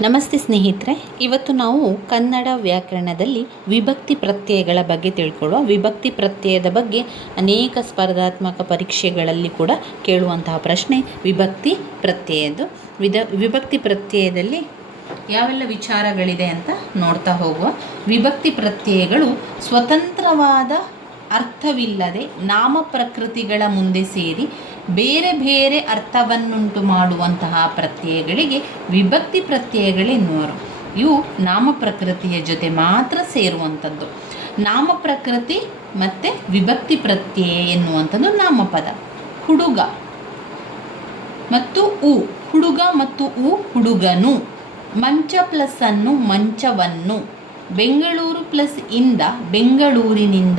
ನಮಸ್ತೆ ಸ್ನೇಹಿತರೆ, ಇವತ್ತು ನಾವು ಕನ್ನಡ ವ್ಯಾಕರಣದಲ್ಲಿ ವಿಭಕ್ತಿ ಪ್ರತ್ಯಯಗಳ ಬಗ್ಗೆ ತಿಳ್ಕೊಳ್ಳುವ. ವಿಭಕ್ತಿ ಪ್ರತ್ಯಯದ ಬಗ್ಗೆ ಅನೇಕ ಸ್ಪರ್ಧಾತ್ಮಕ ಪರೀಕ್ಷೆಗಳಲ್ಲಿ ಕೂಡ ಕೇಳುವಂತಹ ಪ್ರಶ್ನೆ ವಿಭಕ್ತಿ ಪ್ರತ್ಯಯದ್ದು. ವಿಧ, ವಿಭಕ್ತಿ ಪ್ರತ್ಯಯದಲ್ಲಿ ಯಾವೆಲ್ಲ ವಿಚಾರಗಳಿದೆ ಅಂತ ನೋಡ್ತಾ ಹೋಗುವ. ವಿಭಕ್ತಿ ಪ್ರತ್ಯಯಗಳು ಸ್ವತಂತ್ರವಾದ ಅರ್ಥವಿಲ್ಲದೆ ನಾಮ ಪ್ರಕೃತಿಗಳ ಮುಂದೆ ಸೇರಿ ಬೇರೆ ಬೇರೆ ಅರ್ಥವನ್ನುಂಟು ಮಾಡುವಂತಹ ಪ್ರತ್ಯಯಗಳಿಗೆ ವಿಭಕ್ತಿ ಪ್ರತ್ಯಯಗಳೆನ್ನುವರು? ಇವು ನಾಮ ಪ್ರಕೃತಿಯ ಜೊತೆ ಮಾತ್ರ ಸೇರುವಂಥದ್ದು. ನಾಮ ಪ್ರಕೃತಿ ಮತ್ತು ವಿಭಕ್ತಿ ಪ್ರತ್ಯಯ ಎನ್ನುವಂಥದ್ದು ನಾಮಪದ. ಹುಡುಗ ಮತ್ತು ಉ. ಹುಡುಗ ಮತ್ತು ಉ ಹುಡುಗನು. ಮಂಚ ಪ್ಲಸ್ ಅನ್ನು ಮಂಚವನ್ನು. ಬೆಂಗಳೂರು ಪ್ಲಸ್ ಇಂದ ಬೆಂಗಳೂರಿನಿಂದ.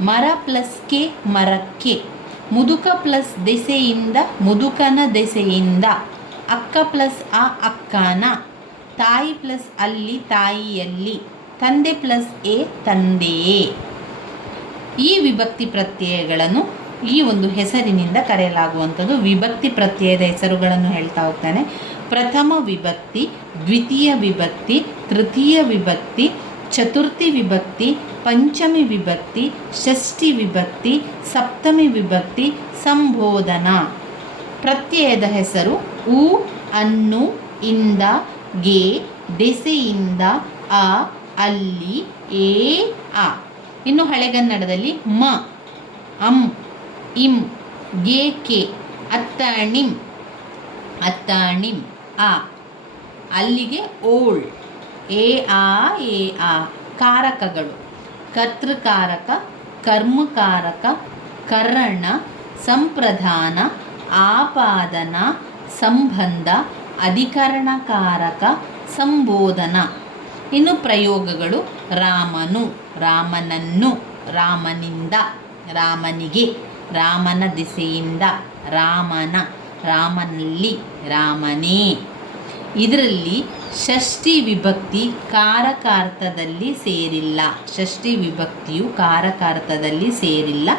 ಮರ ಪ್ಲಸ್ ಕೆ ಮರಕ್ಕೆ. ಮುದುಕ ಪ್ಲಸ್ ದೆಸೆಯಿಂದ, ಮುದುಕನ ದೆಸೆಯಿಂದ. ಅಕ್ಕ ಪ್ಲಸ್ ಆ ಅಕ್ಕನ. ತಾಯಿ ಪ್ಲಸ್ ಅಲ್ಲಿ, ತಾಯಿಯಲ್ಲಿ. ತಂದೆ ಪ್ಲಸ್ ಎ, ತಂದೆಯೇ. ಈ ವಿಭಕ್ತಿ ಪ್ರತ್ಯಯಗಳನ್ನು ಈ ಒಂದು ಹೆಸರಿನಿಂದ ಕರೆಯಲಾಗುವಂಥದ್ದು. ವಿಭಕ್ತಿ ಪ್ರತ್ಯಯದ ಹೆಸರುಗಳನ್ನು ಹೇಳ್ತಾ ಹೋಗ್ತಾನೆ. ಪ್ರಥಮ ವಿಭಕ್ತಿ, ದ್ವಿತೀಯ ವಿಭಕ್ತಿ, ತೃತೀಯ ವಿಭಕ್ತಿ, ಚತುರ್ಥಿ ವಿಭಕ್ತಿ ಪಂಚಮಿ ವಿಭಕ್ತಿ, ಷಷ್ಠಿ ವಿಭಕ್ತಿ, ಸಪ್ತಮಿ ವಿಭಕ್ತಿ, ಸಂಬೋಧನಾ. ಪ್ರತ್ಯಯದ ಹೆಸರು ಉ, ಅನ್ನು, ಇಂದ, ಗೆ, ದೆಸೆಯಿಂದ, ಅ, ಅಲ್ಲಿ, ಎ, ಅ. ಇನ್ನು ಹಳೆಗನ್ನಡದಲ್ಲಿ ಮ, ಅಂ, ಇಂ, ಗೆ, ಕೆ, ಅತ್ತಣಿಂ ಅತ್ತಣಿಂ ಆ ಅಲ್ಲಿಗೆ ಓಳ್, ಎ, ಆ ಎ, ಆ, ಕಾರಕಗಳು. ಕರ್ತೃಕಾರಕ, ಕರ್ಮಕಾರಕ ಕರ್ಣ ಸಂಪ್ರದಾನ ಆಪಾದನ, ಸಂಬಂಧ, ಅಧಿಕರಣಕಾರಕ, ಸಂಬೋಧನ. ಇನ್ನು ಪ್ರಯೋಗಗಳು ರಾಮನು, ರಾಮನನ್ನು, ರಾಮನಿಂದ, ರಾಮನಿಗೆ, ರಾಮನ ದಿಸೆಯಿಂದ, ರಾಮನ, ರಾಮನಲ್ಲಿ, ರಾಮನೇ. ಇದರಲ್ಲಿ ಷಷ್ಠಿ ವಿಭಕ್ತಿ ಕಾರಕಾರ್ಥದಲ್ಲಿ ಸೇರಿಲ್ಲ. ಷಷ್ಠಿ ವಿಭಕ್ತಿಯು ಕಾರಕಾರ್ಥದಲ್ಲಿ ಸೇರಿಲ್ಲ.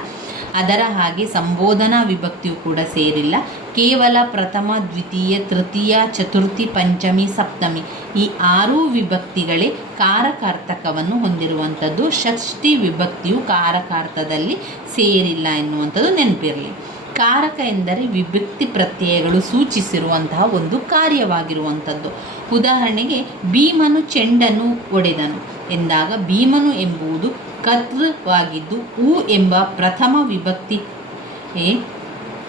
ಅದರ ಹಾಗೆ ಸಂಬೋಧನಾ ವಿಭಕ್ತಿಯು ಕೂಡ ಸೇರಿಲ್ಲ. ಕೇವಲ ಪ್ರಥಮ, ದ್ವಿತೀಯ, ತೃತೀಯ, ಚತುರ್ಥಿ, ಪಂಚಮಿ, ಸಪ್ತಮಿ ಈ ಆರೂ ವಿಭಕ್ತಿಗಳೇ ಕಾರಕಾರ್ಥಕವನ್ನು ಹೊಂದಿರುವಂಥದ್ದು. ಷಷ್ಠಿ ವಿಭಕ್ತಿಯು ಕಾರಕಾರ್ಥದಲ್ಲಿ ಸೇರಿಲ್ಲ ಎನ್ನುವಂಥದ್ದು ನೆನಪಿರಲಿ. ಕಾರಕ ಎಂದರೆ ವಿಭಕ್ತಿ ಪ್ರತ್ಯಯಗಳು ಸೂಚಿಸಿರುವಂತಹ ಒಂದು ಕಾರ್ಯವಾಗಿರುವಂಥದ್ದು. ಉದಾಹರಣೆಗೆ ಭೀಮನು ಚೆಂಡನ್ನು ಒಡೆದನು. ಎಂದಾಗ ಭೀಮನು ಎಂಬುದು ಕರ್ತೃವಾಗಿದ್ದು ಉ ಎಂಬ ಪ್ರಥಮ ವಿಭಕ್ತಿ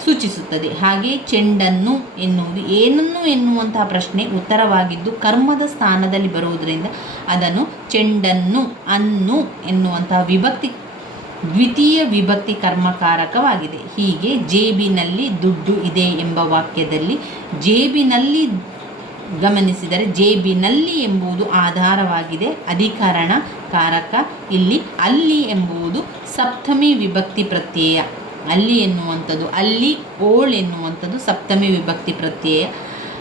ಸೂಚಿಸುತ್ತದೆ. ಹಾಗೆ ಚೆಂಡನ್ನು ಎನ್ನುವುದು ಏನನ್ನು ಎನ್ನುವಂತಹ ಪ್ರಶ್ನೆ ಉತ್ತರವಾಗಿದ್ದು ಕರ್ಮದ ಸ್ಥಾನದಲ್ಲಿ ಬರುವುದರಿಂದ ಅದನ್ನು ಚೆಂಡನ್ನು ಅನ್ನು ಎನ್ನುವಂತಹ ವಿಭಕ್ತಿ ದ್ವಿತೀಯ ವಿಭಕ್ತಿ ಕರ್ಮಕಾರಕವಾಗಿದೆ. ಹೀಗೆ ಜೇಬಿನಲ್ಲಿ ದುಡ್ಡು ಇದೆ ಎಂಬ ವಾಕ್ಯದಲ್ಲಿ ಜೇಬಿನಲ್ಲಿ ಗಮನಿಸಿದರೆ ಜೇಬಿನಲ್ಲಿ ಎಂಬುದು ಆಧಾರವಾಗಿದೆ ಅಧಿಕರಣ ಕಾರಕ ಇಲ್ಲಿ ಅಲ್ಲಿ ಎಂಬುದು ಸಪ್ತಮಿ ವಿಭಕ್ತಿ ಪ್ರತ್ಯಯ. ಅಲ್ಲಿ ಎನ್ನುವಂಥದ್ದು, ಅಲ್ಲಿ ಓಳ್ ಎನ್ನುವಂಥದ್ದು ಸಪ್ತಮಿ ವಿಭಕ್ತಿ ಪ್ರತ್ಯಯ.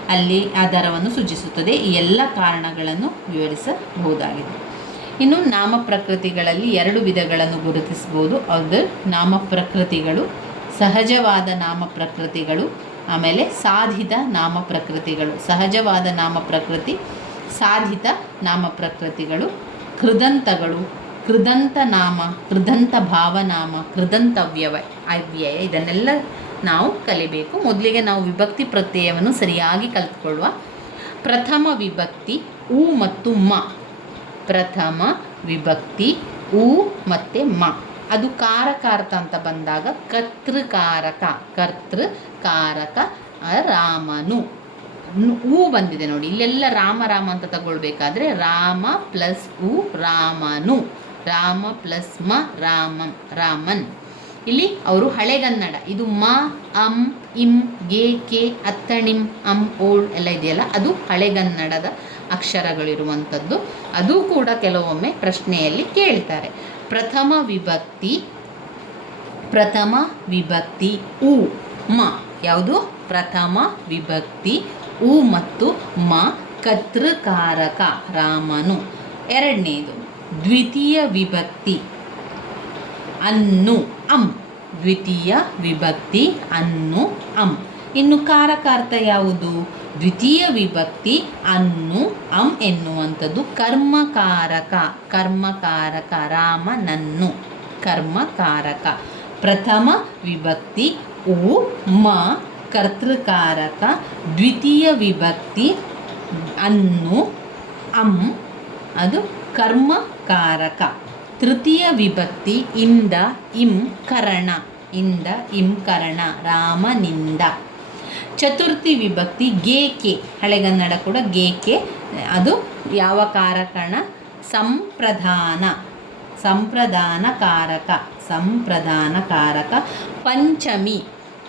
ಅಲ್ಲಿ ಆಧಾರವನ್ನು ಸೂಚಿಸುತ್ತದೆ. ಈ ಎಲ್ಲ ಕಾರಣಗಳನ್ನು ವಿವರಿಸಬಹುದಾಗಿದೆ. ಇನ್ನು ನಾಮ ಪ್ರಕೃತಿಗಳಲ್ಲಿ ಎರಡು ವಿಧಗಳನ್ನು ಗುರುತಿಸಬಹುದು. ಅದು ನಾಮ ಪ್ರಕೃತಿಗಳು, ಸಹಜವಾದ ನಾಮ ಪ್ರಕೃತಿಗಳು, ಆಮೇಲೆ ಸಾಧಿತ ನಾಮ ಪ್ರಕೃತಿಗಳು. ಸಹಜವಾದ ನಾಮ ಪ್ರಕೃತಿ, ಸಾಧಿತ ನಾಮ ಪ್ರಕೃತಿಗಳು, ಕೃದಂತಗಳು, ಕೃದಂತ ನಾಮ, ಕೃದಂತ ಭಾವನಾಮ, ಕೃದಂತ ಅವ್ಯವ ಅವ್ಯಯ, ಇದನ್ನೆಲ್ಲ ನಾವು ಕಲಿಬೇಕು. ಮೊದಲಿಗೆ ನಾವು ವಿಭಕ್ತಿ ಪ್ರತ್ಯಯವನ್ನು ಸರಿಯಾಗಿ ಕಲಿತ್ಕೊಳ್ಳುವ. ಪ್ರಥಮ ವಿಭಕ್ತಿ, ಉ ಮತ್ತು ಮ. ಪ್ರಥಮ, ವಿಭಕ್ತಿ, ಉ ಮತ್ತು ಮ. ಅದು ಕಾರಕಾರ್ಥ ಅಂತ ಬಂದಾಗ ಕರ್ತೃಕಾರಕ ಕರ್ತೃಕಾರಕ, ರಾಮನು. ಹೂ ಬಂದಿದೆ ನೋಡಿ. ಇಲ್ಲೆಲ್ಲ ರಾಮ ರಾಮ ಅಂತ ತಗೊಳ್ಬೇಕಾದ್ರೆ ರಾಮ ಪ್ಲಸ್ ಉ ರಾಮನು. ರಾಮ ಪ್ಲಸ್ ಮ ರಾಮಂ, ರಾಮನ್. ಇಲ್ಲಿ ಅವರು ಹಳೆಗನ್ನಡ ಇದು ಮ, ಅಂ, ಇಂ, ಗೆ, ಕೆ, ಅತ್ತಣಿಂ, ಅಂ, ಓಳ್ ಎಲ್ಲ ಇದೆಯಲ್ಲ, ಅದು ಹಳೆಗನ್ನಡದ ಅಕ್ಷರಗಳಿರುವಂಥದ್ದು. ಅದು ಕೂಡ ಕೆಲವೊಮ್ಮೆ ಪ್ರಶ್ನೆಯಲ್ಲಿ ಕೇಳ್ತಾರೆ. ಪ್ರಥಮ ವಿಭಕ್ತಿ ಪ್ರಥಮ ವಿಭಕ್ತಿ ಉ, ಮ. ಯಾವುದು? ಪ್ರಥಮ ವಿಭಕ್ತಿ ಉ ಮತ್ತು ಮ, ಕರ್ತೃಕಾರಕ, ರಾಮನು. ಎರಡನೇದು, ದ್ವಿತೀಯ ವಿಭಕ್ತಿ ಅನ್ನು, ಅಂ. ದ್ವಿತೀಯ ವಿಭಕ್ತಿ ಅನ್ನು, ಅಂ. ಇನ್ನು ಕಾರಕಾರ್ಥ ಯಾವುದು? ದ್ವಿತೀಯ ವಿಭಕ್ತಿ ಅನ್ನು, ಅಂ ಎನ್ನುವಂಥದ್ದು ಕರ್ಮಕಾರಕ ಕರ್ಮಕಾರಕ ರಾಮನನ್ನು, ಕರ್ಮಕಾರಕ. ಪ್ರಥಮ ವಿಭಕ್ತಿ ಉ, ಮ, ಕರ್ತೃಕಾರಕ. ದ್ವಿತೀಯ ವಿಭಕ್ತಿ ಅನ್ನು, ಅಂ, ಅದು ಕರ್ಮಕಾರಕ. ತೃತೀಯ ವಿಭಕ್ತಿ ಇಂದ, ಇಂ ಕರಣ, ಇಂದ, ಇಂ ಕರಣ, ರಾಮನಿಂದ. ಚತುರ್ಥಿ ವಿಭಕ್ತಿ ಗೇಕೆ ಹಳೆಗನ್ನಡ ಕೂಡ ಗೇಕೆ ಅದು ಯಾವ ಕಾರಕಣ? ಸಂಪ್ರದಾನ ಸಂಪ್ರದಾನ ಕಾರಕ. ಸಂಪ್ರದಾನ ಕಾರಕ. ಪಂಚಮಿ.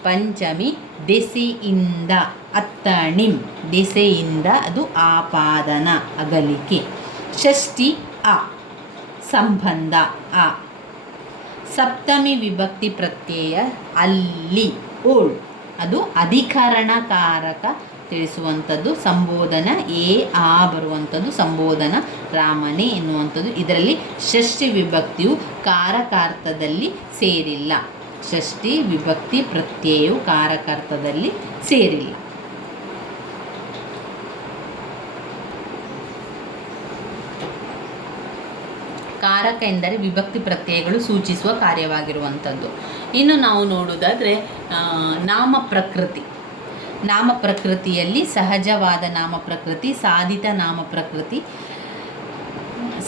ಪಂಚಮಿ ದೆಸೆಯಿಂದ ಅತ್ತಣಿಂ. ದೆಸೆಯಿಂದ ಅದು ಆಪಾದನ, ಅಗಲಿಕೆ. ಷಷ್ಠಿ ಅ. ಸಂಬಂಧ ಆ ಸಪ್ತಮಿ ವಿಭಕ್ತಿ ಪ್ರತ್ಯಯ ಅಲ್ಲಿ. ಓಳ್. ಅದು ಅಧಿಕರಣಕಾರಕ ತಿಳಿಸುವಂಥದ್ದು, ಸಂಬೋಧನ, ಎ, ಆ ಬರುವಂಥದ್ದು, ಸಂಬೋಧನ, ರಾಮನೇ ಎನ್ನುವಂಥದ್ದು. ಇದರಲ್ಲಿ ಷಷ್ಠಿ ವಿಭಕ್ತಿಯು ಕಾರಕಾರ್ಥದಲ್ಲಿ ಸೇರಿಲ್ಲ. ಷಷ್ಠಿ ವಿಭಕ್ತಿ ಪ್ರತ್ಯಯವು ಕಾರಕಾರ್ಥದಲ್ಲಿ ಸೇರಿಲ್ಲ. ಕಾರಕ ಎಂದರೆ ವಿಭಕ್ತಿ ಪ್ರತ್ಯಯಗಳು ಸೂಚಿಸುವ ಕಾರ್ಯವಾಗಿರುವಂಥದ್ದು. ಇನ್ನು ನಾವು ನೋಡುವುದಾದರೆ ನಾಮ ಪ್ರಕೃತಿ. ನಾಮ ಪ್ರಕೃತಿಯಲ್ಲಿ ಸಹಜವಾದ ನಾಮ ಪ್ರಕೃತಿ, ಸಾಧಿತ ನಾಮ ಪ್ರಕೃತಿ.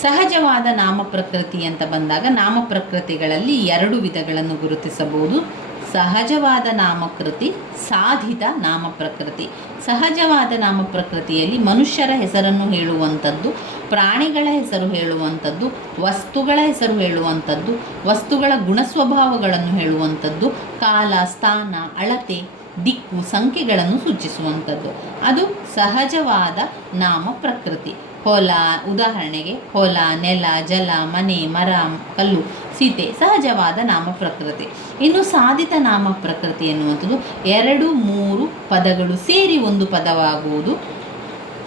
ಸಹಜವಾದ ನಾಮ ಪ್ರಕೃತಿ ಅಂತ ಬಂದಾಗ ನಾಮ ಪ್ರಕೃತಿಗಳಲ್ಲಿ ಎರಡು ವಿಧಗಳನ್ನು ಗುರುತಿಸಬಹುದು. ಸಹಜವಾದ ನಾಮಕೃತಿ, ಸಾಧಿತ ನಾಮ ಪ್ರಕೃತಿ ಸಹಜವಾದ ನಾಮ ಪ್ರಕೃತಿಯಲ್ಲಿ ಮನುಷ್ಯರ ಹೆಸರನ್ನು ಹೇಳುವಂಥದ್ದು, ಪ್ರಾಣಿಗಳ ಹೆಸರು ಹೇಳುವಂಥದ್ದು, ವಸ್ತುಗಳ ಹೆಸರು ಹೇಳುವಂಥದ್ದು, ವಸ್ತುಗಳ ಗುಣಸ್ವಭಾವಗಳನ್ನು ಹೇಳುವಂಥದ್ದು, ಕಾಲ, ಸ್ಥಾನ, ಅಳತೆ, ದಿಕ್ಕು, ಸಂಖ್ಯೆಗಳನ್ನು ಸೂಚಿಸುವಂಥದ್ದು. ಅದು ಸಹಜವಾದ ನಾಮ ಪ್ರಕೃತಿ ಹೊಲ ಉದಾಹರಣೆಗೆ ಹೊಲ ನೆಲ ಜಲ ಮನೆ ಮರ ಕಲ್ಲು ಸೀತೆ ಸಹಜವಾದ ನಾಮ ಪ್ರಕೃತಿ. ಇನ್ನು ಸಾಧಿತ ನಾಮ ಪ್ರಕೃತಿ ಎನ್ನುವಂಥದ್ದು ಎರಡು ಮೂರು ಪದಗಳು ಸೇರಿ ಒಂದು ಪದವಾಗುವುದು.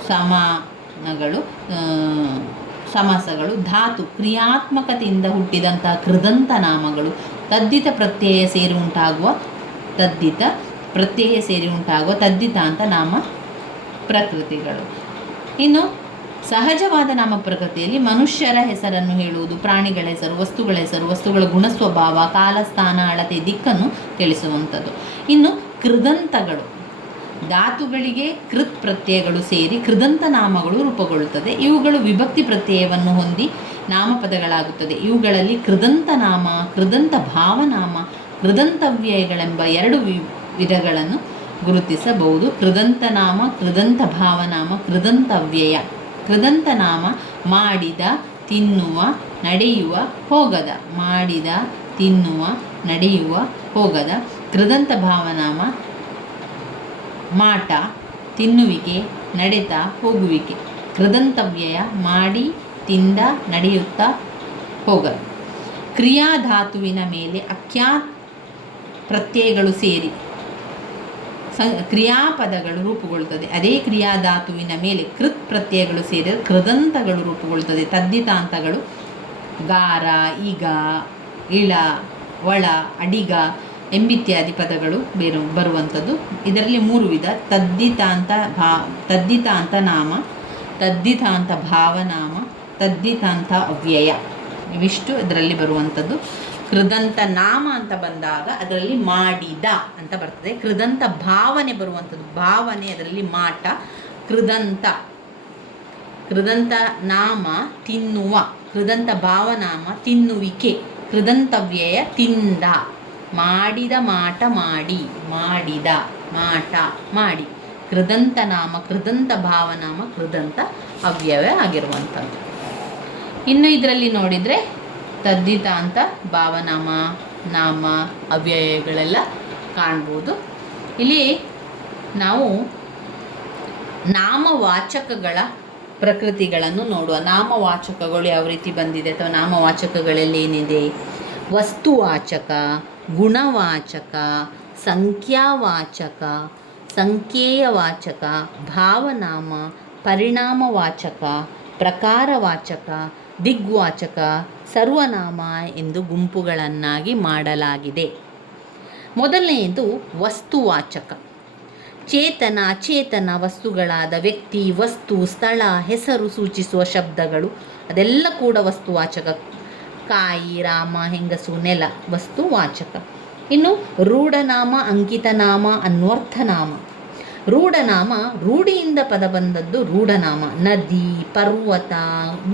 ಸಮಾನಗಳು ಆ, ಸಮಾಸಗಳು ಧಾತು ಕ್ರಿಯಾತ್ಮಕತೆಯಿಂದ ಹುಟ್ಟಿದಂತಹ ಕೃದಂತ ನಾಮಗಳು. ತದ್ದಿತ ಪ್ರತ್ಯಯ ಸೇರಿ ಉಂಟಾಗುವ ತದ್ದಿತ ಪ್ರತ್ಯಯ ಸೇರಿ ಉಂಟಾಗುವ ತದ್ದಿತ ಅಂತ ನಾಮ ಪ್ರಕೃತಿಗಳು. ಇನ್ನು ಸಹಜವಾದ ನಾಮ ಪ್ರಕೃತಿಯಲ್ಲಿ ಮನುಷ್ಯರ ಹೆಸರನ್ನು ಹೇಳುವುದು, ಪ್ರಾಣಿಗಳ ಹೆಸರು, ವಸ್ತುಗಳ ಹೆಸರು, ವಸ್ತುಗಳ ಗುಣಸ್ವಭಾವ, ಕಾಲ, ಸ್ಥಾನ, ಅಳತೆ, ದಿಕ್ಕನ್ನು ತಿಳಿಸುವಂಥದ್ದು. ಇನ್ನು ಕೃದಂತಗಳು. ಧಾತುಗಳಿಗೆ ಕೃತ್ ಪ್ರತ್ಯಯಗಳು ಸೇರಿ ಕೃದಂತ ನಾಮಗಳು ರೂಪುಗೊಳ್ಳುತ್ತದೆ. ಇವುಗಳು ವಿಭಕ್ತಿ ಪ್ರತ್ಯಯವನ್ನು ಹೊಂದಿ ನಾಮಪದಗಳಾಗುತ್ತದೆ. ಇವುಗಳಲ್ಲಿ ಕೃದಂತ ನಾಮ, ಕೃದಂತ ಭಾವನಾಮ, ಕೃದಂತವ್ಯಯಗಳೆಂಬ ಎರಡು ವಿಧಗಳನ್ನು ಗುರುತಿಸಬಹುದು. ಕೃದಂತನಾಮ ಕೃದಂತ ಭಾವನಾಮ, ಕೃದಂತವ್ಯಯ. ಕೃದಂತನಾಮ ಮಾಡಿದ, ತಿನ್ನುವ, ನಡೆಯುವ, ಹೋಗದ. ಮಾಡಿದ, ತಿನ್ನುವ, ನಡೆಯುವ, ಹೋಗದ. ಕೃದಂತ ಭಾವನಾಮ ಮಾಟ, ತಿನ್ನುವಿಕೆ, ನಡೆತ, ಹೋಗುವಿಕೆ. ಕೃದಂತವ್ಯಯ ಮಾಡಿ, ತಿಂದ, ನಡೆಯುತ್ತಾ, ಹೋಗದು. ಕ್ರಿಯಾಧಾತುವಿನ ಮೇಲೆ ಅಖ್ಯಾತ್ ಪ್ರತ್ಯಯಗಳು ಸೇರಿ. ಸಂ, ಕ್ರಿಯಾಪದಗಳು ರೂಪುಗೊಳ್ತದೆ. ಅದೇ ಕ್ರಿಯಾಧಾತುವಿನ ಮೇಲೆ ಕೃತ್ ಪ್ರತ್ಯಯಗಳು ಸೇರಿ ಕೃದಂತಗಳು ರೂಪುಗೊಳ್ಳುತ್ತದೆ ತದ್ದಿತಾಂತಗಳು ಗಾರ ಈಗ ಇಳ, ಒಳ, ಅಡಿಗ ಎಂಬಿತ್ಯಾದಿ ಪದಗಳು ಬೇರು, ಬರುವಂಥದ್ದು. ಇದರಲ್ಲಿ ಮೂರು ವಿಧ. ತದ್ದಿತಾಂತ ಭಾ ತದ್ದಿತಾಂತ ನಾಮ ತದ್ದಿತಾಂತ ಭಾವನಾಮ ತದ್ದಿತಾಂತ ಅವ್ಯಯ. ಇವಿಷ್ಟು ಇದರಲ್ಲಿ ಬರುವಂಥದ್ದು. ಕೃದಂತ ನಾಮ ಅಂತ ಬಂದಾಗ ಅದರಲ್ಲಿ ಮಾಡಿದ ಅಂತ ಬರ್ತದೆ. ಕೃದಂತ ಭಾವನೆ ಬರುವಂಥದ್ದು. ಭಾವನೆ ಅದರಲ್ಲಿ ಮಾಟ, ಕೃದಂತ. ಕೃದಂತ ನಾಮ ತಿನ್ನುವ. ಕೃದಂತ ಭಾವನಾಮ ತಿನ್ನುವಿಕೆ. ಕೃದಂತವ್ಯಯ ತಿಂದ. ಮಾಡಿದ ಮಾಟ ಮಾಡಿ. ಮಾಡಿದ ಮಾಟ ಮಾಡಿ. ಕೃದಂತ ನಾಮ, ಕೃದಂತ ಭಾವನಾಮ, ಕೃದಂತ ಅವ್ಯಯ ಆಗಿರುವಂಥದ್ದು. ಇನ್ನು ಇದರಲ್ಲಿ ನೋಡಿದರೆ ತದ್ದಿತಾಂತ ಭಾವನಾಮ, ನಾಮ, ಅವ್ಯಯಗಳೆಲ್ಲ ಕಾಣ್ಬೋದು. ಇಲ್ಲಿ ನಾವು ನಾಮವಾಚಕಗಳ ಪ್ರಕೃತಿಗಳನ್ನು ನೋಡುವ. ನಾಮವಾಚಕಗಳು ಯಾವ ರೀತಿ ಬಂದಿದೆ ಅಥವಾ ನಾಮವಾಚಕಗಳಲ್ಲಿ ಏನಿದೆ? ವಸ್ತುವಾಚಕ, ಗುಣವಾಚಕ, ಸಂಖ್ಯಾವಾಚಕ ಸಂಖ್ಯೇಯವಾಚಕ ಭಾವನಾಮ, ಪರಿಣಾಮವಾಚಕ, ಪ್ರಕಾರವಾಚಕ, ದಿಗ್ವಾಚಕ ಸರ್ವನಾಮ ಎಂದು ಗುಂಪುಗಳನ್ನಾಗಿ ಮಾಡಲಾಗಿದೆ. ಮೊದಲನೆಯದು ವಸ್ತುವಾಚಕ. ಚೇತನ, ಅಚೇತನ ವಸ್ತುಗಳಾದ ವ್ಯಕ್ತಿ, ವಸ್ತು, ಸ್ಥಳ, ಹೆಸರು ಸೂಚಿಸುವ ಶಬ್ದಗಳು, ಅದೆಲ್ಲ ಕೂಡ ವಸ್ತುವಾಚಕ. ಕಾಯಿ, ರಾಮ, ಹೆಂಗಸು, ನೆಲ, ವಸ್ತುವಾಚಕ. ಇನ್ನು ರೂಢನಾಮ, ಅಂಕಿತನಾಮ ಅನ್ವರ್ಥನಾಮ ರೂಢನಾಮ ರೂಢಿಯಿಂದ ಪದ ಬಂದದ್ದು ರೂಢನಾಮ. ನದಿ, ಪರ್ವತ,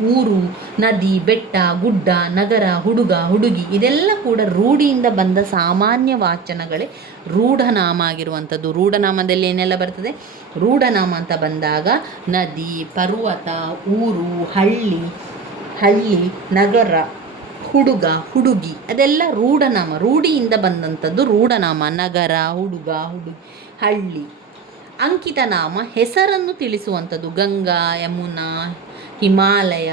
ಊರು, ನದಿ, ಬೆಟ್ಟ, ಗುಡ್ಡ, ನಗರ, ಹುಡುಗ, ಹುಡುಗಿ ಇದೆಲ್ಲ ಕೂಡ ರೂಢಿಯಿಂದ ಬಂದ ಸಾಮಾನ್ಯ ವಾಚನಗಳೇ ರೂಢನಾಮ ಆಗಿರುವಂಥದ್ದು. ರೂಢನಾಮದಲ್ಲಿ ಏನೆಲ್ಲ ಬರ್ತದೆ? ರೂಢನಾಮ ಅಂತ ಬಂದಾಗ ನದಿ, ಪರ್ವತ, ಊರು, ಹಳ್ಳಿ ಹಳ್ಳಿ, ನಗರ, ಹುಡುಗ, ಹುಡುಗಿ ಅದೆಲ್ಲ ರೂಢನಾಮ. ರೂಢಿಯಿಂದ ಬಂದಂಥದ್ದು ರೂಢನಾಮ. ನಗರ, ಹುಡುಗ, ಹುಡುಗಿ, ಹಳ್ಳಿ. ಅಂಕಿತ ನಾಮ ಹೆಸರನ್ನು ತಿಳಿಸುವಂಥದ್ದು. ಗಂಗಾ, ಯಮುನಾ, ಹಿಮಾಲಯ.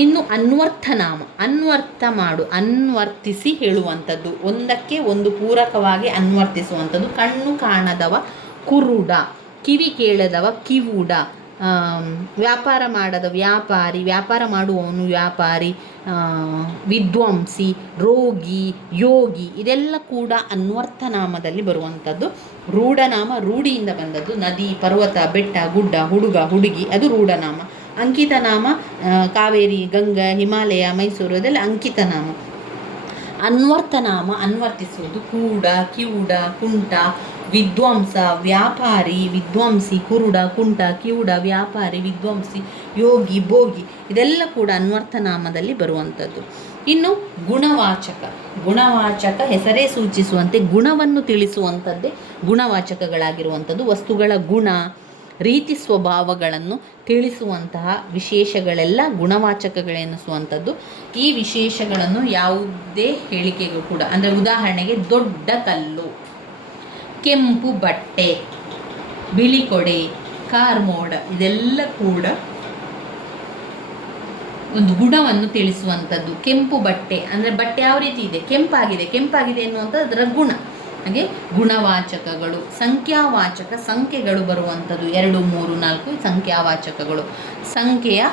ಇನ್ನು ಅನ್ವರ್ಥನಾಮ ಅನ್ವರ್ಥ ಮಾಡು, ಅನ್ವರ್ತಿಸಿ ಹೇಳುವಂಥದ್ದು. ಒಂದಕ್ಕೆ ಒಂದು ಪೂರಕವಾಗಿ ಅನ್ವರ್ತಿಸುವಂಥದ್ದು. ಕಣ್ಣು ಕಾಣದವ ಕುರುಡ, ಕಿವಿ ಕೇಳದವ ಕಿವುಡ. ವ್ಯಾಪಾರ ಮಾಡದ ವ್ಯಾಪಾರಿ, ವ್ಯಾಪಾರ ಮಾಡುವವನು ವ್ಯಾಪಾರಿ ವಿದ್ವಾಂಸಿ, ರೋಗಿ, ಯೋಗಿ, ಇದೆಲ್ಲ ಕೂಡ ಅನ್ವರ್ಥನಾಮದಲ್ಲಿ ಬರುವಂಥದ್ದು. ರೂಢನಾಮ ರೂಢಿಯಿಂದ ಬಂದದ್ದು. ನದಿ, ಪರ್ವತ, ಬೆಟ್ಟ, ಗುಡ್ಡ, ಹುಡುಗ, ಹುಡುಗಿ, ಅದು ರೂಢನಾಮ. ಅಂಕಿತನಾಮ ಕಾವೇರಿ, ಗಂಗಾ, ಹಿಮಾಲಯ, ಮೈಸೂರು, ಅದೆಲ್ಲ ಅಂಕಿತನಾಮ. ಅನ್ವರ್ಥನಾಮ ಅನ್ವರ್ತಿಸುವುದು ಕೂಡ, ಕಿವುಡ, ಕುಂಟ ವಿದ್ವಾಂಸ, ವ್ಯಾಪಾರಿ, ವಿದ್ವಾಂಸಿ, ಕುರುಡ, ಕುಂಟ, ಕಿವುಡ, ವ್ಯಾಪಾರಿ, ವಿದ್ವಾಂಸಿ, ಯೋಗಿ, ಭೋಗಿ ಇದೆಲ್ಲ ಕೂಡ ಅನ್ವರ್ಥನಾಮದಲ್ಲಿ ಬರುವಂಥದ್ದು. ಇನ್ನು ಗುಣವಾಚಕ. ಗುಣವಾಚಕ ಹೆಸರೇ ಸೂಚಿಸುವಂತೆ ಗುಣವನ್ನು ತಿಳಿಸುವಂಥದ್ದೇ ಗುಣವಾಚಕಗಳಾಗಿರುವಂಥದ್ದು. ವಸ್ತುಗಳ ಗುಣ, ರೀತಿ ಸ್ವಭಾವಗಳನ್ನು ತಿಳಿಸುವಂತಹ ವಿಶೇಷಗಳೆಲ್ಲ ಗುಣವಾಚಕಗಳೆನಿಸುವಂಥದ್ದು ಈ ವಿಶೇಷಗಳನ್ನು ಯಾವುದೇ ಹೇಳಿಕೆಗೂ ಕೂಡ, ಅಂದರೆ ಉದಾಹರಣೆಗೆ ದೊಡ್ಡ ಕಲ್ಲು. ಕೆಂಪು ಬಟ್ಟೆ, ಬಿಳಿ ಕೊಡೆ ಕಾರ್ಮೋಡ ಇದೆಲ್ಲ ಕೂಡ ಒಂದು ಗುಣವನ್ನು ತಿಳಿಸುವಂಥದ್ದು. ಕೆಂಪು ಬಟ್ಟೆ, ಅಂದರೆ ಬಟ್ಟೆ ಯಾವ ರೀತಿ ಇದೆ? ಕೆಂಪಾಗಿದೆ. ಕೆಂಪಾಗಿದೆ ಎನ್ನುವಂಥದ್ದು ಅದರ ಗುಣ. ಹಾಗೆ ಗುಣವಾಚಕಗಳು, ಸಂಖ್ಯಾವಾಚಕ ಸಂಖ್ಯೆಗಳು ಬರುವಂಥದ್ದು. ಎರಡು, ಮೂರು, ನಾಲ್ಕು ಸಂಖ್ಯಾವಾಚಕಗಳು. ಸಂಖ್ಯೆಯ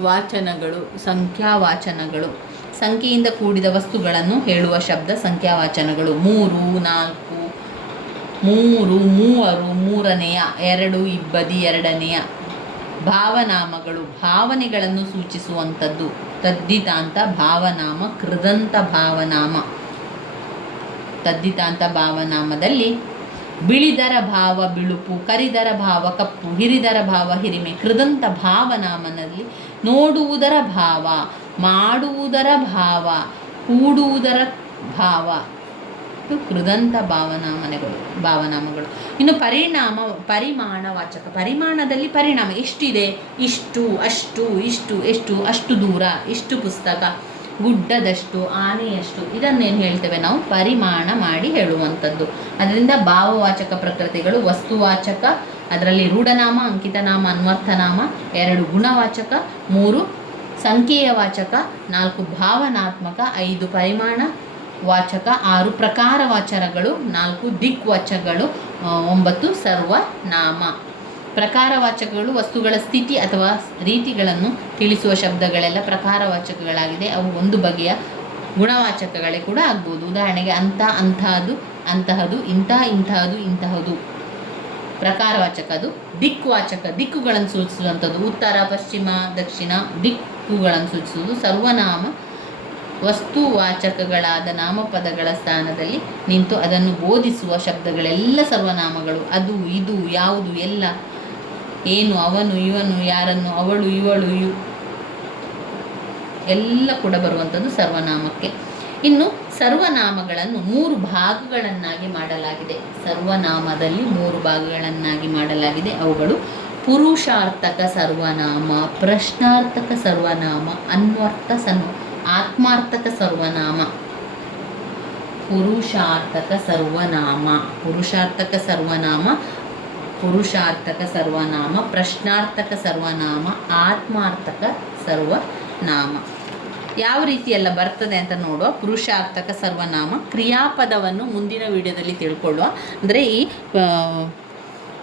ವಾಚನಗಳು, ಸಂಖ್ಯಾವಾಚನಗಳು. ಸಂಖ್ಯೆಯಿಂದ ಕೂಡಿದ ವಸ್ತುಗಳನ್ನು ಹೇಳುವ ಶಬ್ದ ಸಂಖ್ಯಾವಾಚನಗಳು. ಮೂರು, ನಾಲ್ಕು ಮೂರು, ಮೂವರು, ಮೂರನೆಯ, ಎರಡು, ಇಬ್ಬದಿ, ಎರಡನೆಯ ಭಾವನಾಮಗಳು ಭಾವನೆಗಳನ್ನು ಸೂಚಿಸುವಂಥದ್ದು. ತದ್ದಿತಾಂತ ಭಾವನಾಮ, ಕೃದಂತ ಭಾವನಾಮ. ತದ್ದಿತಾಂತ ಭಾವನಾಮದಲ್ಲಿ ಬಿಳಿದರ ಭಾವ, ಬಿಳುಪು, ಕರಿದರ ಭಾವ, ಕಪ್ಪು, ಹಿರಿದರ ಭಾವ, ಹಿರಿಮೆ, ಕೃದಂತ ಭಾವನಾಮನಲ್ಲಿ ನೋಡುವುದರ ಭಾವ, ಮಾಡುವುದರ ಭಾವ, ಕೂಡುವುದರ ಭಾವ. ಇವು ಕೃದಂತ ಭಾವನಾಮನೆಗಳು ಭಾವನಾಮಗಳು. ಇನ್ನು ಪರಿಣಾಮ, ಪರಿಮಾಣ ವಾಚಕ, ಪರಿಮಾಣದಲ್ಲಿ ಪರಿಣಾಮ. ಎಷ್ಟಿದೆ? ಇಷ್ಟು, ಅಷ್ಟು, ಇಷ್ಟು, ಎಷ್ಟು, ಅಷ್ಟು ದೂರ, ಇಷ್ಟು ಪುಸ್ತಕ, ಗುಡ್ಡದಷ್ಟು, ಆನೆಯಷ್ಟು. ಇದನ್ನೇನು ಹೇಳ್ತೇವೆ ನಾವು? ಪರಿಮಾಣ ಮಾಡಿ ಹೇಳುವಂಥದ್ದು. ಅದರಿಂದ ಭಾವವಾಚಕ ಪ್ರಕೃತಿಗಳು, ವಸ್ತುವಾಚಕ, ಅದರಲ್ಲಿ ರೂಢನಾಮ, ಅಂಕಿತನಾಮ, ಅನ್ವರ್ಥನಾಮ, ಎರಡು ಗುಣವಾಚಕ, ಮೂರು ಸಂಖ್ಯೆಯ ವಾಚಕ ನಾಲ್ಕು ಭಾವನಾತ್ಮಕ, ಐದು ಪರಿಮಾಣ ವಾಚಕ ಆರು ಪ್ರಕಾರವಾಚನಗಳು ನಾಲ್ಕು ದಿಕ್ ವಾಚಕಗಳು ಒಂಬತ್ತು ಸರ್ವನಾಮ ಪ್ರಕಾರವಾಚಕಗಳು ವಸ್ತುಗಳ ಸ್ಥಿತಿ ಅಥವಾ ರೀತಿಗಳನ್ನು ತಿಳಿಸುವ ಶಬ್ದಗಳೆಲ್ಲ ಪ್ರಕಾರವಾಚಕಗಳಾಗಿದೆ ಅವು ಒಂದು ಬಗೆಯ ಗುಣವಾಚಕಗಳೇ ಕೂಡ ಆಗ್ಬೋದು. ಉದಾಹರಣೆಗೆ ಅಂಥ ಅಂತಹದು ಅಂತಹದು, ಇಂಥ ಇಂತಹದು ಇಂತಹದು ಪ್ರಕಾರವಾಚಕ ಅದು ದಿಕ್ವಾಚಕ ದಿಕ್ಕುಗಳನ್ನು ಸೂಚಿಸುವಂಥದ್ದು. ಉತ್ತರ, ಪಶ್ಚಿಮ, ದಕ್ಷಿಣ, ದಿಕ್ಕುಗಳನ್ನು ಸೂಚಿಸುವುದು ಸರ್ವನಾಮ. ವಸ್ತುವಾಚಕಗಳಾದ ನಾಮಪದಗಳ ಸ್ಥಾನದಲ್ಲಿ ನಿಂತು ಅದನ್ನು ಬೋಧಿಸುವ ಶಬ್ದಗಳೆಲ್ಲ ಸರ್ವನಾಮಗಳು. ಅದು, ಇದು, ಯಾವುದು, ಎಲ್ಲ. ಏನು, ಅವನು, ಇವನು, ಯಾರನ್ನು, ಅವಳು, ಇವಳು ಇವು ಎಲ್ಲ ಕೂಡ ಬರುವಂಥದ್ದು ಸರ್ವನಾಮಕ್ಕೆ. ಇನ್ನು ಸರ್ವನಾಮಗಳನ್ನು ಮೂರು ಭಾಗಗಳನ್ನಾಗಿ ಮಾಡಲಾಗಿದೆ. ಸರ್ವನಾಮದಲ್ಲಿ ಮೂರು ಭಾಗಗಳನ್ನಾಗಿ ಮಾಡಲಾಗಿದೆ. ಅವುಗಳು ಪುರುಷಾರ್ಥಕ ಸರ್ವನಾಮ, ಪ್ರಶ್ನಾರ್ಥಕ ಸರ್ವನಾಮ, ಅನ್ವರ್ಥ ಸನ್ ಆತ್ಮಾರ್ಥಕ ಸರ್ವನಾಮ. ಪುರುಷಾರ್ಥಕ ಸರ್ವನಾಮ. ಪುರುಷಾರ್ಥಕ ಸರ್ವನಾಮ ಪುರುಷಾರ್ಥಕ ಸರ್ವನಾಮ, ಪ್ರಶ್ನಾರ್ಥಕ ಸರ್ವನಾಮ, ಆತ್ಮಾರ್ಥಕ ಸರ್ವನಾಮ. ಯಾವ ರೀತಿ ಎಲ್ಲ ಬರ್ತದೆ ಅಂತ ನೋಡುವ. ಪುರುಷಾರ್ಥಕ ಸರ್ವನಾಮ, ಕ್ರಿಯಾಪದವನ್ನು ಮುಂದಿನ ವಿಡಿಯೋದಲ್ಲಿ ತಿಳ್ಕೊಳ್ಳುವ. ಅಂದರೆ ಈ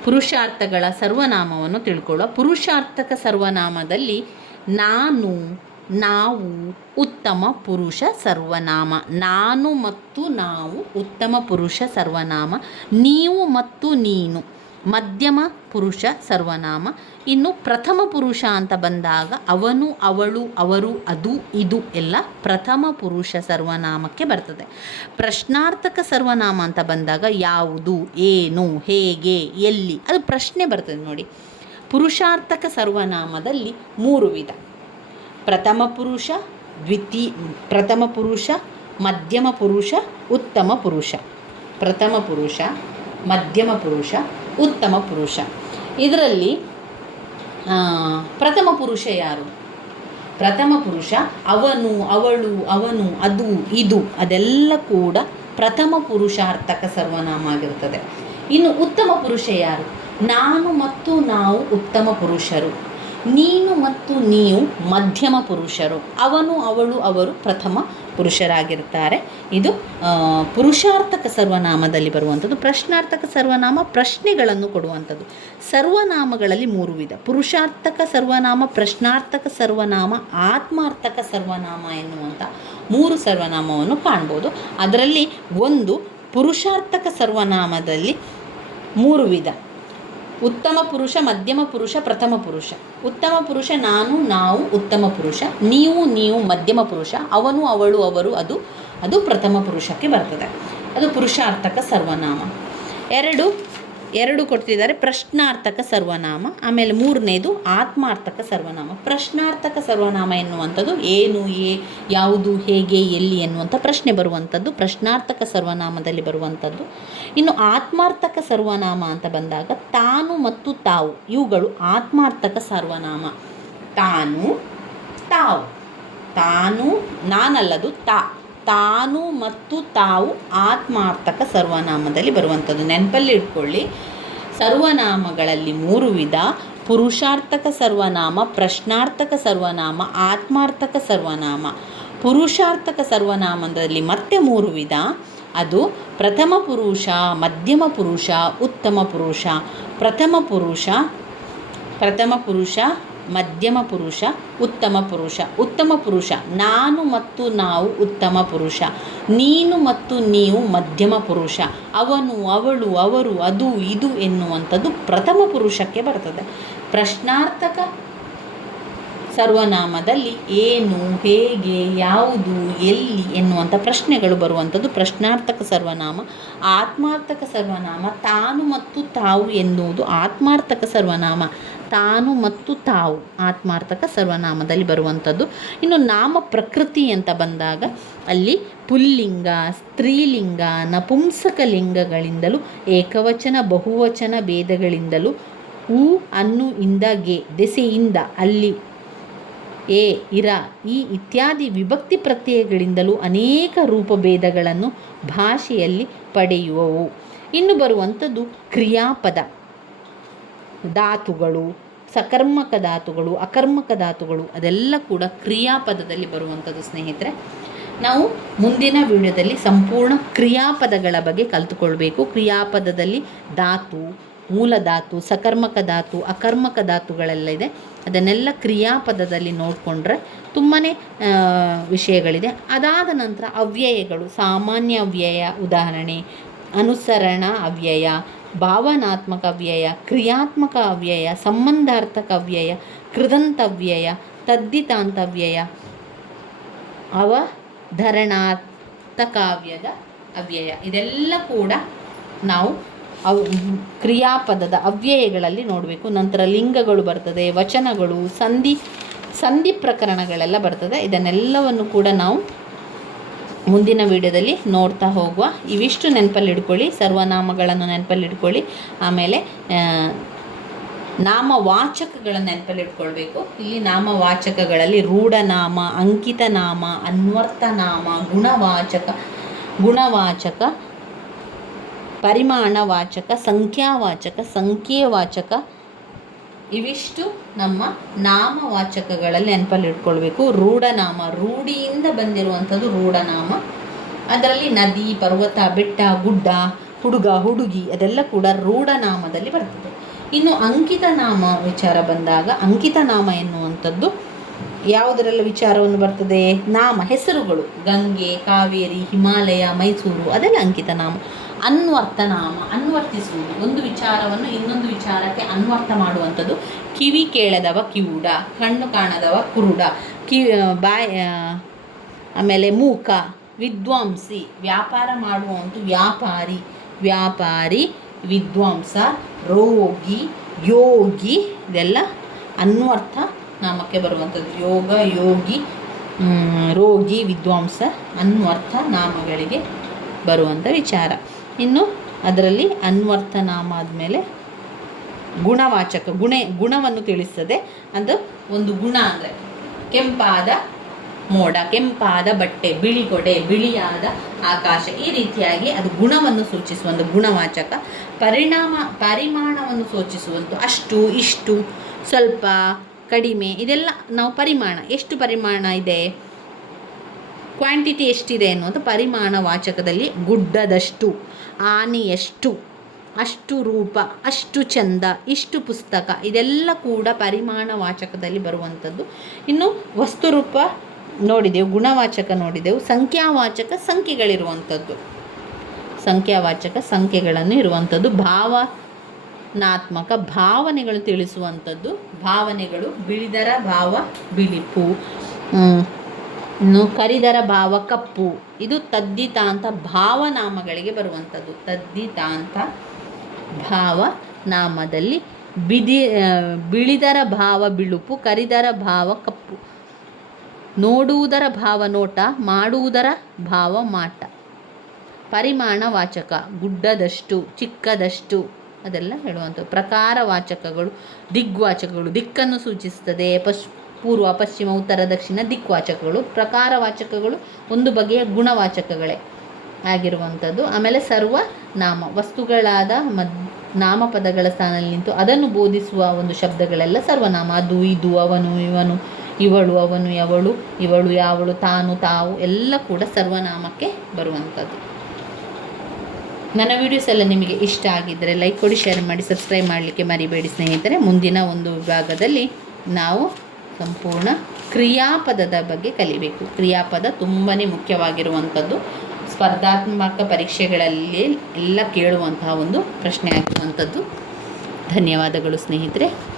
ಪುರುಷಾರ್ಥಗಳ ಸರ್ವನಾಮವನ್ನು ತಿಳ್ಕೊಳ್ಳುವ. ಪುರುಷಾರ್ಥಕ ಸರ್ವನಾಮದಲ್ಲಿ ನಾನು ನಾವು ಉತ್ತಮ ಪುರುಷ ಸರ್ವನಾಮ. ನಾನು ಮತ್ತು ನಾವು ಉತ್ತಮ ಪುರುಷ ಸರ್ವನಾಮ. ನೀವು ಮತ್ತು ನೀನು. ಮಧ್ಯಮ ಪುರುಷ ಸರ್ವನಾಮ. ಇನ್ನು ಪ್ರಥಮ ಪುರುಷ ಅಂತ ಬಂದಾಗ ಅವನು, ಅವಳು, ಅವರು, ಅದು, ಇದು ಎಲ್ಲ ಪ್ರಥಮ ಪುರುಷ ಸರ್ವನಾಮಕ್ಕೆ ಬರ್ತದೆ. ಪ್ರಶ್ನಾರ್ಥಕ ಸರ್ವನಾಮ ಅಂತ ಬಂದಾಗ ಯಾವುದು, ಏನು, ಹೇಗೆ, ಎಲ್ಲಿ ಅದು ಪ್ರಶ್ನೆ ಬರ್ತದೆ ನೋಡಿ. ಪುರುಷಾರ್ಥಕ ಸರ್ವನಾಮದಲ್ಲಿ ಮೂರು ವಿಧ. ಪ್ರಥಮ ಪುರುಷ ದ್ವಿತೀಯ ಪ್ರಥಮ ಪುರುಷ, ಮಧ್ಯಮ ಪುರುಷ, ಉತ್ತಮ ಪುರುಷ. ಪ್ರಥಮ ಪುರುಷ, ಮಧ್ಯಮ ಪುರುಷ, ಉತ್ತಮ ಪುರುಷ. ಇದರಲ್ಲಿ ಪ್ರಥಮ ಪುರುಷ ಯಾರು? ಪ್ರಥಮ ಪುರುಷ, ಅವನು, ಅವಳು, ಅವನು, ಅದು, ಇದು, ಅದೆಲ್ಲ ಕೂಡ ಪ್ರಥಮ ಪುರುಷಾರ್ಥಕ ಸರ್ವನಾಮ ಆಗಿರ್ತದೆ ಇನ್ನು ಉತ್ತಮ ಪುರುಷ ಯಾರು? ನಾನು ಮತ್ತು ನಾವು ಉತ್ತಮ ಪುರುಷರು. ನೀನು ಮತ್ತು ನೀವು ಮಧ್ಯಮ ಪುರುಷರು. ಅವನು, ಅವಳು, ಅವರು ಪ್ರಥಮ ಪುರುಷರಾಗಿರ್ತಾರೆ ಇದು ಪುರುಷಾರ್ಥಕ ಸರ್ವನಾಮದಲ್ಲಿ ಬರುವಂಥದ್ದು, ಪ್ರಶ್ನಾರ್ಥಕ ಸರ್ವನಾಮ ಪ್ರಶ್ನೆಗಳನ್ನು ಕೊಡುವಂಥದ್ದು. ಸರ್ವನಾಮಗಳಲ್ಲಿ ಮೂರು ವಿಧ. ಪುರುಷಾರ್ಥಕ ಸರ್ವನಾಮ, ಪ್ರಶ್ನಾರ್ಥಕ ಸರ್ವನಾಮ, ಆತ್ಮಾರ್ಥಕ ಸರ್ವನಾಮ ಎನ್ನುವಂಥ ಮೂರು ಸರ್ವನಾಮವನ್ನು ಕಾಣ್ಬೋದು. ಅದರಲ್ಲಿ ಒಂದು ಪುರುಷಾರ್ಥಕ ಸರ್ವನಾಮದಲ್ಲಿ ಮೂರು ವಿಧ. ಉತ್ತಮ ಪುರುಷ, ಮಧ್ಯಮ ಪುರುಷ, ಪ್ರಥಮ ಪುರುಷ. ಉತ್ತಮ ಪುರುಷ ನಾನು, ನಾವು, ಉತ್ತಮ ಪುರುಷ. ನೀವು ನೀವು, ಮಧ್ಯಮ ಪುರುಷ. ಅವನು, ಅವಳು, ಅವರು, ಅದು ಅದು ಪ್ರಥಮ ಪುರುಷಕ್ಕೆ ಬರ್ತದೆ. ಅದು ಪುರುಷಾರ್ಥಕ ಸರ್ವನಾಮ. ಎರಡು ಎರಡು ಕೊಡ್ತಿದ್ದಾರೆ. ಪ್ರಶ್ನಾರ್ಥಕ ಸರ್ವನಾಮ, ಆಮೇಲೆ ಮೂರನೇದು ಆತ್ಮಾರ್ಥಕ ಸರ್ವನಾಮ. ಪ್ರಶ್ನಾರ್ಥಕ ಸರ್ವನಾಮ ಎನ್ನುವಂಥದ್ದು ಏನು ಏ ಯಾವುದು, ಹೇಗೆ, ಎಲ್ಲಿ ಎನ್ನುವಂಥ ಪ್ರಶ್ನೆ ಬರುವಂಥದ್ದು, ಪ್ರಶ್ನಾರ್ಥಕ ಸರ್ವನಾಮದಲ್ಲಿ ಬರುವಂಥದ್ದು. ಇನ್ನು ಆತ್ಮಾರ್ಥಕ ಸರ್ವನಾಮ ಅಂತ ಬಂದಾಗ ತಾನು ಮತ್ತು ತಾವು, ಇವುಗಳು ಆತ್ಮಾರ್ಥಕ ಸರ್ವನಾಮ. ತಾನು, ತಾವು. ತಾನು ನಾನಲ್ಲದು ತಾ. ತಾನು ಮತ್ತು ತಾವು ಆತ್ಮಾರ್ಥಕ ಸರ್ವನಾಮದಲ್ಲಿ ಬರುವಂಥದ್ದು. ನೆನಪಲ್ಲಿ ಇಟ್ಕೊಳ್ಳಿ. ಸರ್ವನಾಮಗಳಲ್ಲಿ ಮೂರು ವಿಧ. ಪುರುಷಾರ್ಥಕ ಸರ್ವನಾಮ, ಪ್ರಶ್ನಾರ್ಥಕ ಸರ್ವನಾಮ, ಆತ್ಮಾರ್ಥಕ ಸರ್ವನಾಮ. ಪುರುಷಾರ್ಥಕ ಸರ್ವನಾಮದಲ್ಲಿ ಮತ್ತೆ ಮೂರು ವಿಧ. ಅದು ಪ್ರಥಮ ಪುರುಷ, ಮಧ್ಯಮ ಪುರುಷ, ಉತ್ತಮ ಪುರುಷ. ಪ್ರಥಮ ಪುರುಷ ಪ್ರಥಮ ಪುರುಷ ಮಧ್ಯಮ ಪುರುಷ, ಉತ್ತಮ ಪುರುಷ. ಉತ್ತಮ ಪುರುಷ, ನಾನು ಮತ್ತು ನಾವು ಉತ್ತಮ ಪುರುಷ. ನೀನು ಮತ್ತು ನೀವು ಮಧ್ಯಮ ಪುರುಷ. ಅವನು, ಅವಳು, ಅವರು, ಅದು, ಇದು ಎನ್ನುವಂಥದ್ದು ಪ್ರಥಮ ಪುರುಷಕ್ಕೆ ಬರ್ತದೆ. ಪ್ರಶ್ನಾರ್ಥಕ ಸರ್ವನಾಮದಲ್ಲಿ ಏನು, ಹೇಗೆ, ಯಾವುದು, ಎಲ್ಲಿ ಎನ್ನುವಂಥ ಪ್ರಶ್ನೆಗಳು ಬರುವಂಥದ್ದು ಪ್ರಶ್ನಾರ್ಥಕ ಸರ್ವನಾಮ, ಆತ್ಮಾರ್ಥಕ ಸರ್ವನಾಮ, ತಾನು ಮತ್ತು ತಾವು ಎನ್ನುವುದು ಆತ್ಮಾರ್ಥಕ ಸರ್ವನಾಮ, ತಾನು ಮತ್ತು ತಾವು ಆತ್ಮಾರ್ಥಕ ಸರ್ವನಾಮದಲ್ಲಿ ಬರುವಂಥದ್ದು. ಇನ್ನು ನಾಮ ಪ್ರಕೃತಿ ಅಂತ ಬಂದಾಗ ಅಲ್ಲಿ ಪುಲ್ಲಿಂಗ, ಸ್ತ್ರೀಲಿಂಗ, ನಪುಂಸಕ ಲಿಂಗಗಳಿಂದಲೂ, ಏಕವಚನ, ಬಹುವಚನ ಭೇದಗಳಿಂದಲೂ ಹೂ ಅನ್ನು ಇಂದ, ಗೆ, ದೆಸೆಯಿಂದ ಅಲ್ಲಿ ಎ, ಇರ, ಈ ಇತ್ಯಾದಿ ವಿಭಕ್ತಿ ಪ್ರತ್ಯಯಗಳಿಂದಲೂ ಅನೇಕ ರೂಪಭೇದಗಳನ್ನು ಭಾಷೆಯಲ್ಲಿ ಪಡೆಯುವವು. ಇನ್ನು ಬರುವಂಥದ್ದು ಕ್ರಿಯಾಪದ. ಧಾತುಗಳು, ಸಕರ್ಮಕ ಧಾತುಗಳು, ಅಕರ್ಮಕ ಧಾತುಗಳು, ಅದೆಲ್ಲ ಕೂಡ ಕ್ರಿಯಾಪದದಲ್ಲಿ ಬರುವಂಥದ್ದು ಸ್ನೇಹಿತರೆ. ನಾವು ಮುಂದಿನ ವಿಡಿಯೋದಲ್ಲಿ ಸಂಪೂರ್ಣ ಕ್ರಿಯಾಪದಗಳ ಬಗ್ಗೆ ಕಲಿತುಕೊಳ್ಬೇಕು. ಕ್ರಿಯಾಪದದಲ್ಲಿ ಧಾತು ಮೂಲ ಧಾತು, ಸಕರ್ಮಕ ಧಾತು, ಅಕರ್ಮಕ ಧಾತುಗಳೆಲ್ಲ ಇದೆ. ಅದನ್ನೆಲ್ಲ ಕ್ರಿಯಾಪದದಲ್ಲಿ ನೋಡಿಕೊಂಡ್ರೆ ತುಂಬಾ ವಿಷಯಗಳಿದೆ. ಅದಾದ ನಂತರ ಅವ್ಯಯಗಳು, ಸಾಮಾನ್ಯ ಅವ್ಯಯ, ಉದಾಹರಣೆ, ಅನುಸರಣ ಅವ್ಯಯ, ಭಾವನಾತ್ಮಕ ಅವ್ಯಯ, ಕ್ರಿಯಾತ್ಮಕ ಅವ್ಯಯ, ಸಂಬಂಧಾರ್ಥಕ ಅವ್ಯಯ ಕೃದಂತವ್ಯಯ ತದ್ದಿತಾಂತವ್ಯಯ ಅವಧರಣಾರ್ಥಕಾವ್ಯದ ಅವ್ಯಯ. ಇದೆಲ್ಲ ಕೂಡ ನಾವು ಅವ್ ಕ್ರಿಯಾಪದದ ಅವ್ಯಯಗಳಲ್ಲಿ ನೋಡಬೇಕು. ನಂತರ ಲಿಂಗಗಳು ಬರ್ತದೆ, ವಚನಗಳು, ಸಂಧಿ ಸಂಧಿ ಪ್ರಕರಣಗಳೆಲ್ಲ ಬರ್ತದೆ. ಇದನ್ನೆಲ್ಲವನ್ನು ಕೂಡ ನಾವು ಮುಂದಿನ ವಿಡಿಯೋದಲ್ಲಿ ನೋಡ್ತಾ ಹೋಗುವ. ಇವಿಷ್ಟು ನೆನಪಲ್ಲಿ ಇಟ್ಕೊಳ್ಳಿ ಸರ್ವನಾಮಗಳನ್ನು ನೆನಪಲ್ಲಿ ಇಟ್ಕೊಳ್ಳಿ ಆಮೇಲೆ ನಾಮವಾಚಕಗಳನ್ನು ನೆನಪಲ್ಲಿ ಇಟ್ಕೊಳ್ಬೇಕು ಇಲ್ಲಿ ನಾಮವಾಚಕಗಳಲ್ಲಿ ರೂಢನಾಮ, ಅಂಕಿತನಾಮ, ಅನ್ವರ್ಥನಾಮ, ಗುಣವಾಚಕ ಗುಣವಾಚಕ ಪರಿಮಾಣವಾಚಕ, ಸಂಖ್ಯಾವಾಚಕ, ಸಂಖ್ಯೆವಾಚಕ ಇವಿಷ್ಟು ನಮ್ಮ ನಾಮವಾಚಕಗಳಲ್ಲಿ ನೆನಪಲ್ಲಿ ಇಟ್ಕೊಳ್ಬೇಕು. ರೂಢನಾಮ, ರೂಢಿಯಿಂದ ಬಂದಿರುವಂಥದ್ದು ರೂಢನಾಮ. ಅದರಲ್ಲಿ ನದಿ, ಪರ್ವತ, ಬೆಟ್ಟ, ಗುಡ್ಡ, ಹುಡುಗ, ಹುಡುಗಿ ಅದೆಲ್ಲ ಕೂಡ ರೂಢನಾಮದಲ್ಲಿ ಬರ್ತದೆ. ಇನ್ನು ಅಂಕಿತ ನಾಮ ವಿಚಾರ ಬಂದಾಗ ಅಂಕಿತ ನಾಮ ಎನ್ನುವಂಥದ್ದು ಯಾವುದರೆಲ್ಲ ವಿಚಾರವನ್ನು ಬರ್ತದೆ? ನಾಮ ಹೆಸರುಗಳು. ಗಂಗೆ, ಕಾವೇರಿ, ಹಿಮಾಲಯ, ಮೈಸೂರು ಅದೆಲ್ಲ ಅಂಕಿತ ನಾಮ. ಅನ್ವರ್ಥ ನಾಮ ಅನ್ವರ್ತಿಸುವುದು. ಒಂದು ವಿಚಾರವನ್ನು ಇನ್ನೊಂದು ವಿಚಾರಕ್ಕೆ ಅನ್ವರ್ಥ ಮಾಡುವಂಥದ್ದು. ಕಿವಿ ಕೇಳದವ ಕಿವುಡ, ಕಣ್ಣು ಕಾಣದವ ಕುರುಡ, ಕಿ ಬಾಯ ಆಮೇಲೆ ಮೂಕ, ವಿದ್ವಾಂಸಿ, ವ್ಯಾಪಾರ ಮಾಡುವಂಥ ವ್ಯಾಪಾರಿ ವ್ಯಾಪಾರಿ, ವಿದ್ವಾಂಸ, ರೋಗಿ, ಯೋಗಿ, ಇದೆಲ್ಲ ಅನ್ವರ್ಥ ನಾಮಕ್ಕೆ ಬರುವಂಥದ್ದು. ಯೋಗ, ಯೋಗಿ ರೋಗಿ, ವಿದ್ವಾಂಸ ಅನ್ವರ್ಥ ನಾಮಗಳಿಗೆ ಬರುವಂಥ ವಿಚಾರ. ಇನ್ನು ಅದರಲ್ಲಿ ಅನ್ವರ್ಥ ನಾಮ ಆದಮೇಲೆ ಗುಣವಾಚಕ, ಗುಣ, ಗುಣವನ್ನು ತಿಳಿಸ್ತದೆ. ಅದು ಒಂದು ಗುಣ ಅಂದರೆ ಕೆಂಪಾದ ಮೋಡ, ಕೆಂಪಾದ ಬಟ್ಟೆ, ಬಿಳಿ ಕೊಡೆ, ಬಿಳಿಯಾದ ಆಕಾಶ, ಈ ರೀತಿಯಾಗಿ ಅದು ಗುಣವನ್ನು ಸೂಚಿಸುವಂಥ ಗುಣವಾಚಕ. ಪರಿಣಾಮ, ಪರಿಮಾಣವನ್ನು ಸೂಚಿಸುವಂಥ ಅಷ್ಟು, ಇಷ್ಟು, ಸ್ವಲ್ಪ, ಕಡಿಮೆ, ಇದೆಲ್ಲ ನಾವು ಪರಿಮಾಣ, ಎಷ್ಟು ಪರಿಮಾಣ ಇದೆ? ಕ್ವಾಂಟಿಟಿ ಎಷ್ಟಿದೆ ಅನ್ನುವಂಥ ಪರಿಮಾಣ ವಾಚಕದಲ್ಲಿ ಗುಡ್ಡದಷ್ಟು. ಆನೆಯಷ್ಟು ಅಷ್ಟು ರೂಪ, ಅಷ್ಟು ಚಂದ, ಇಷ್ಟು ಪುಸ್ತಕ, ಇದೆಲ್ಲ ಕೂಡ ಪರಿಮಾಣ ವಾಚಕದಲ್ಲಿ ಬರುವಂಥದ್ದು. ಇನ್ನು ವಸ್ತುರೂಪ ನೋಡಿದೆವು, ಗುಣವಾಚಕ ನೋಡಿದೆವು, ಸಂಖ್ಯಾವಾಚಕ ಸಂಖ್ಯೆಗಳಿರುವಂಥದ್ದು. ಸಂಖ್ಯಾವಾಚಕ ಸಂಖ್ಯೆಗಳನ್ನು ಇರುವಂಥದ್ದು, ಭಾವನಾತ್ಮಕ ಭಾವನೆಗಳು ತಿಳಿಸುವಂಥದ್ದು. ಭಾವನೆಗಳು ಬಿಳಿದರ ಭಾವ ಬಿಳಿಪು. ಇನ್ನು ಕರಿದರ ಭಾವ ಕಪ್ಪು. ಇದು ತದ್ದಿತಾಂತ ಭಾವನಾಮಗಳಿಗೆ ಬರುವಂಥದ್ದು ತದ್ದಿತಾಂತ ಭಾವನಾಮದಲ್ಲಿ ಬಿದಿ ಬಿಳಿದರ ಭಾವ ಬಿಳುಪು, ಕರಿದರ ಭಾವ ಕಪ್ಪು. ನೋಡುವುದರ ಭಾವ ನೋಟ, ಮಾಡುವುದರ ಭಾವ ಮಾಟ. ಪರಿಮಾಣ ವಾಚಕ, ಗುಡ್ಡದಷ್ಟು, ಚಿಕ್ಕದಷ್ಟು, ಅದೆಲ್ಲ ಪ್ರಕಾರ ವಾಚಕಗಳು, ದಿಗ್ವಾಚಕಗಳು, ದಿಕ್ಕನ್ನು ಸೂಚಿಸ್ತದೆ ಪಶ್ ಪೂರ್ವ, ಪಶ್ಚಿಮ, ಉತ್ತರ, ದಕ್ಷಿಣ ದಿಕ್ವಾಚಕಗಳು ಪ್ರಕಾರ ವಾಚಕಗಳು ಒಂದು ಬಗೆಯ ಗುಣವಾಚಕಗಳೇ ಆಗಿರುವಂಥದ್ದು. ಆಮೇಲೆ ಸರ್ವ ನಾಮ, ವಸ್ತುಗಳಾದ ಮದ್ ನಾಮಪದಗಳ ಸ್ಥಾನದಲ್ಲಿ ನಿಂತು ಅದನ್ನು ಬೋಧಿಸುವ ಒಂದು ಶಬ್ದಗಳೆಲ್ಲ ಸರ್ವನಾಮ. ಅದು, ಇದು, ಅವನು, ಇವನು, ಇವಳು, ಅವನು ಅವಳು ಇವಳು, ಯಾವಳು, ತಾನು, ತಾವು ಎಲ್ಲ ಕೂಡ ಸರ್ವನಾಮಕ್ಕೆ ಬರುವಂಥದ್ದು. ನನ್ನ ವಿಡಿಯೋಸ್ ಎಲ್ಲ ನಿಮಗೆ ಇಷ್ಟ ಆಗಿದ್ದರೆ ಲೈಕ್ ಕೊಡಿ ಶೇರ್ ಮಾಡಿ ಸಬ್ಸ್ಕ್ರೈಬ್ ಮಾಡಲಿಕ್ಕೆ ಮರಿಬೇಡಿ ಸ್ನೇಹಿತರೆ. ಮುಂದಿನ ಒಂದು ವಿಭಾಗದಲ್ಲಿ ನಾವು ಸಂಪೂರ್ಣ ಕ್ರಿಯಾಪದದ ಬಗ್ಗೆ ಕಲಿಬೇಕು. ಕ್ರಿಯಾಪದ ತುಂಬಾ ಮುಖ್ಯವಾಗಿರುವಂಥದ್ದು. ಸ್ಪರ್ಧಾತ್ಮಕ ಪರೀಕ್ಷೆಗಳಲ್ಲಿ ಎಲ್ಲ ಕೇಳುವಂತಹ ಒಂದು ಪ್ರಶ್ನೆ ಆಗಿರುವಂಥದ್ದು. ಧನ್ಯವಾದಗಳು ಸ್ನೇಹಿತರೆ.